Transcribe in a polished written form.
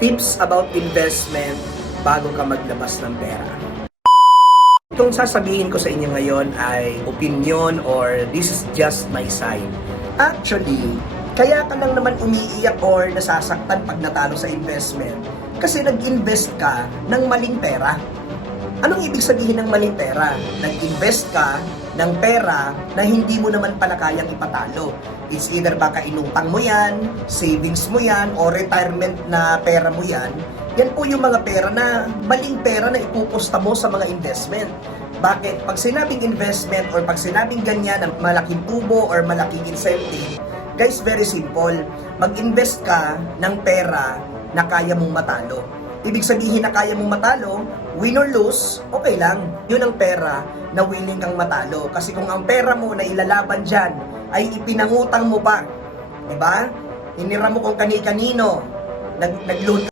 Tips about investment bago ka maglabas ng pera. Itong sasabihin ko sa inyo ngayon ay opinion or this is just my side. Actually, kaya ka lang naman umiiyak or nasasaktan pag natalo sa investment kasi nag-invest ka ng maling pera. Anong ibig sabihin ng maling pera? Nag-invest ka ng pera na hindi mo naman pala kayang ipatalo. It's either baka inutang mo yan, savings mo yan, o retirement na pera mo yan. Yan po yung mga pera na maling pera na ipupusta mo sa mga investment. Bakit? Pag sinabing investment or pag sinabing ganyan ng malaking tubo or malaking incentive, guys, very simple. Mag-invest ka ng pera na kaya mong matalo. Ibig sabihin na kaya mong matalo, win or lose, okay lang. Yun ang pera na willing kang matalo. Kasi kung ang pera mo na ilalaban dyan ay ipinangutang mo pa, diba? Hinira mo kung kani-kanino, nag-loan